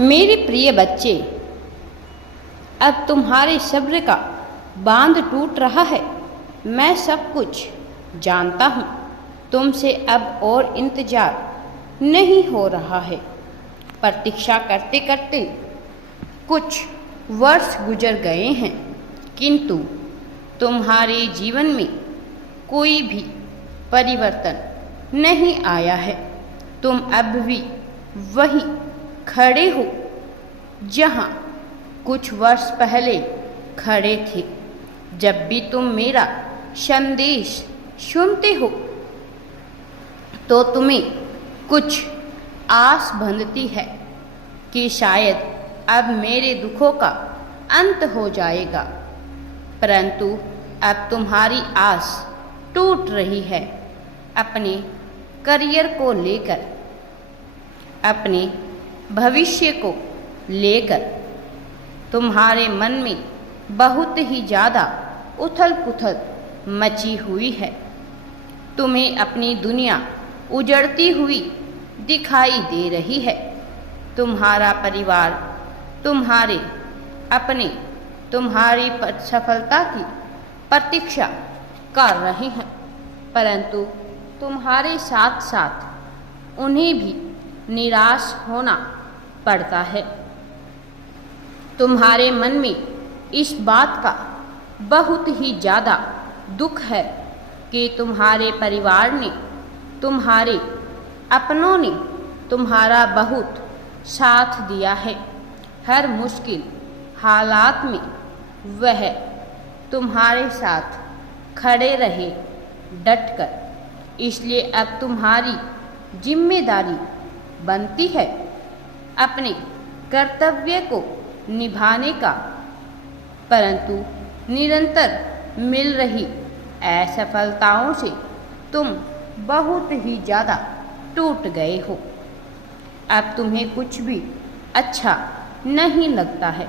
मेरे प्रिय बच्चे, अब तुम्हारे सब्र का बांध टूट रहा है। मैं सब कुछ जानता हूँ। तुमसे अब और इंतजार नहीं हो रहा है। प्रतीक्षा करते करते कुछ वर्ष गुजर गए हैं, किंतु तुम्हारे जीवन में कोई भी परिवर्तन नहीं आया है। तुम अब भी वहीं खड़े हो जहाँ कुछ वर्ष पहले खड़े थे। जब भी तुम मेरा संदेश सुनते हो तो तुम्हें कुछ आस बंधती है कि शायद अब मेरे दुखों का अंत हो जाएगा, परंतु अब तुम्हारी आस टूट रही है। अपने करियर को लेकर, अपने भविष्य को लेकर तुम्हारे मन में बहुत ही ज़्यादा उथल पुथल मची हुई है। तुम्हें अपनी दुनिया उजड़ती हुई दिखाई दे रही है। तुम्हारा परिवार, तुम्हारे अपने, तुम्हारी सफलता की प्रतीक्षा कर रहे हैं, परंतु तुम्हारे साथ साथ उन्हें भी निराश होना पड़ता है। तुम्हारे मन में इस बात का बहुत ही ज़्यादा दुख है कि तुम्हारे परिवार ने, तुम्हारे अपनों ने तुम्हारा बहुत साथ दिया है। हर मुश्किल हालात में वह तुम्हारे साथ खड़े रहे डटकर। इसलिए अब तुम्हारी जिम्मेदारी बनती है अपने कर्तव्य को निभाने का, परंतु निरंतर मिल रही असफलताओं से तुम बहुत ही ज़्यादा टूट गए हो। अब तुम्हें कुछ भी अच्छा नहीं लगता है,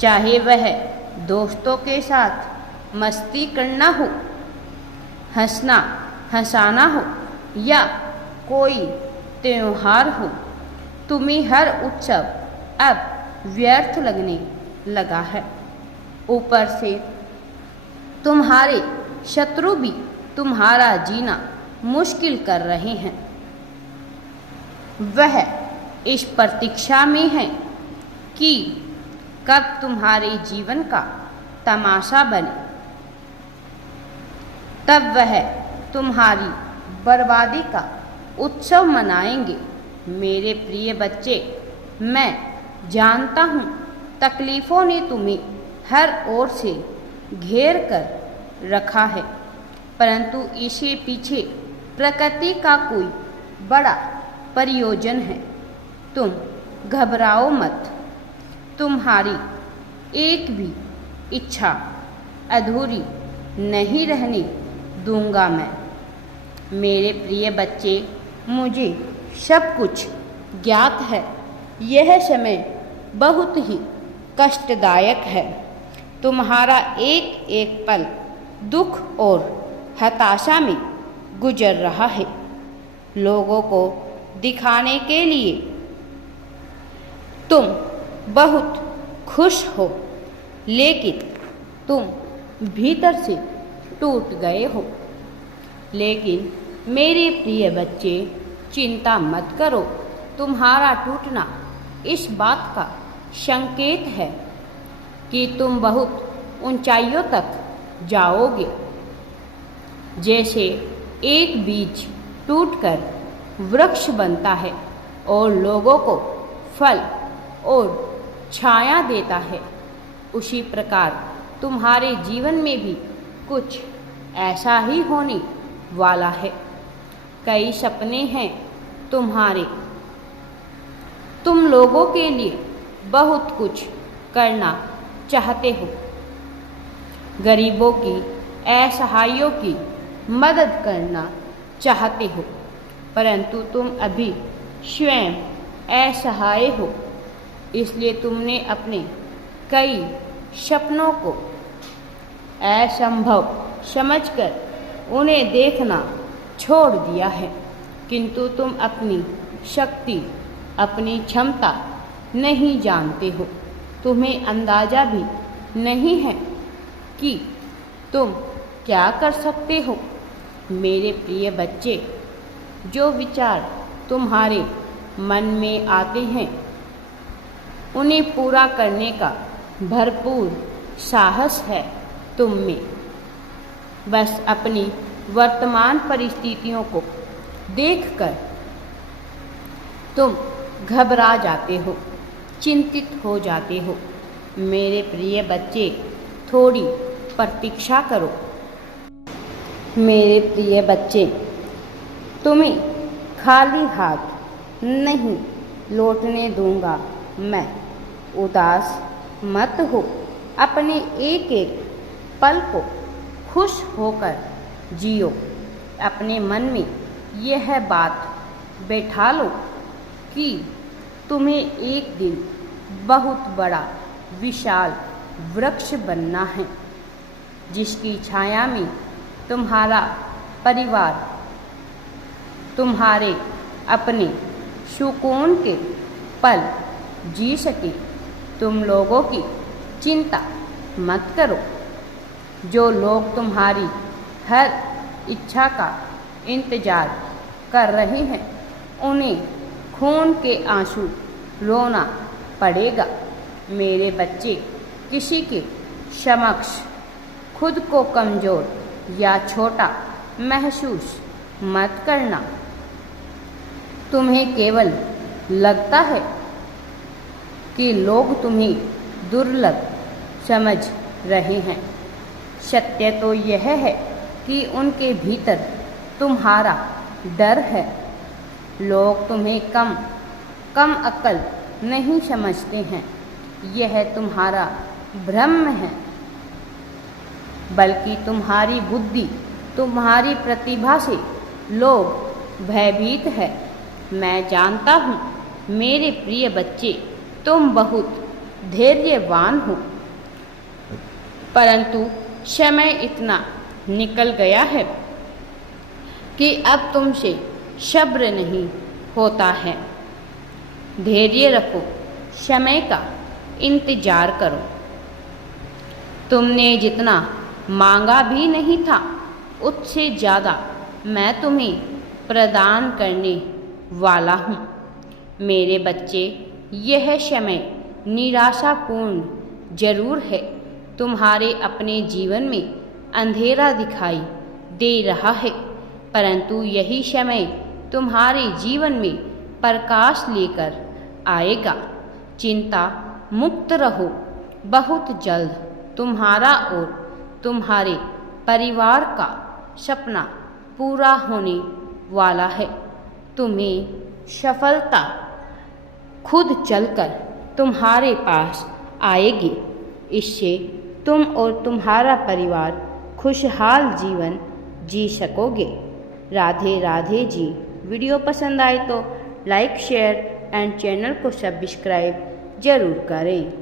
चाहे वह दोस्तों के साथ मस्ती करना हो, हंसना हंसाना हो या कोई त्योहार हो। तुम्हें हर उत्सव अब व्यर्थ लगने लगा है। ऊपर से तुम्हारे शत्रु भी तुम्हारा जीना मुश्किल कर रहे हैं। वह इस प्रतीक्षा में है कि कब तुम्हारे जीवन का तमाशा बने, तब वह तुम्हारी बर्बादी का उत्सव मनाएंगे। मेरे प्रिय बच्चे, मैं जानता हूँ तकलीफ़ों ने तुम्हें हर ओर से घेर कर रखा है, परंतु इसके पीछे प्रकृति का कोई बड़ा प्रयोजन है। तुम घबराओ मत। तुम्हारी एक भी इच्छा अधूरी नहीं रहने दूंगा मैं। मेरे प्रिय बच्चे, मुझे सब कुछ ज्ञात है। यह समय बहुत ही कष्टदायक है। तुम्हारा एक एक पल दुख और हताशा में गुजर रहा है। लोगों को दिखाने के लिए तुम बहुत खुश हो, लेकिन तुम भीतर से टूट गए हो। लेकिन मेरे प्रिय बच्चे, चिंता मत करो। तुम्हारा टूटना इस बात का संकेत है कि तुम बहुत ऊंचाइयों तक जाओगे। जैसे एक बीज टूटकर वृक्ष बनता है और लोगों को फल और छाया देता है, उसी प्रकार तुम्हारे जीवन में भी कुछ ऐसा ही होने वाला है। कई सपने हैं तुम्हारे। तुम लोगों के लिए बहुत कुछ करना चाहते हो। गरीबों की, असहायों की मदद करना चाहते हो, परंतु तुम अभी स्वयं असहाय हो। इसलिए तुमने अपने कई सपनों को असंभव समझकर उन्हें देखना छोड़ दिया है, किंतु तुम अपनी शक्ति अपनी क्षमता नहीं जानते हो। तुम्हें अंदाज़ा भी नहीं है कि तुम क्या कर सकते हो। मेरे प्रिय बच्चे, जो विचार तुम्हारे मन में आते हैं उन्हें पूरा करने का भरपूर साहस है तुम में। बस अपनी वर्तमान परिस्थितियों को देखकर तुम घबरा जाते हो, चिंतित हो जाते हो। मेरे प्रिय बच्चे, थोड़ी प्रतीक्षा करो। मेरे प्रिय बच्चे, तुम्हें खाली हाथ नहीं लौटने दूंगा मैं। उदास मत हो, अपने एक एक पल को खुश होकर जियो। अपने मन में यह बात बैठा लो कि तुम्हें एक दिन बहुत बड़ा विशाल वृक्ष बनना है, जिसकी छाया में तुम्हारा परिवार, तुम्हारे अपने सुकून के पल जी सके। तुम लोगों की चिंता मत करो। जो लोग तुम्हारी हर इच्छा का इंतज़ार कर रहे हैं उन्हें खून के आंसू रोना पड़ेगा। मेरे बच्चे, किसी के समक्ष खुद को कमज़ोर या छोटा महसूस मत करना। तुम्हें केवल लगता है कि लोग तुम्हें दुर्लभ समझ रहे हैं। सत्य तो यह है कि उनके भीतर तुम्हारा डर है। लोग तुम्हें कम अक्ल नहीं समझते हैं, यह तुम्हारा भ्रम है। बल्कि तुम्हारी बुद्धि, तुम्हारी प्रतिभा से लोग भयभीत है। मैं जानता हूँ मेरे प्रिय बच्चे, तुम बहुत धैर्यवान हो, परंतु समय इतना निकल गया है कि अब तुमसे सब्र नहीं होता है। धैर्य रखो, समय का इंतजार करो। तुमने जितना मांगा भी नहीं था, उससे ज़्यादा मैं तुम्हें प्रदान करने वाला हूँ। मेरे बच्चे, यह समय निराशापूर्ण जरूर है। तुम्हारे अपने जीवन में अंधेरा दिखाई दे रहा है, परंतु यही समय तुम्हारे जीवन में प्रकाश लेकर आएगा। चिंता मुक्त रहो। बहुत जल्द तुम्हारा और तुम्हारे परिवार का सपना पूरा होने वाला है। तुम्हें सफलता खुद चलकर तुम्हारे पास आएगी। इससे तुम और तुम्हारा परिवार खुशहाल जीवन जी सकोगे। राधे राधे जी। वीडियो पसंद आए तो लाइक, शेयर एंड चैनल को सब्सक्राइब जरूर करें।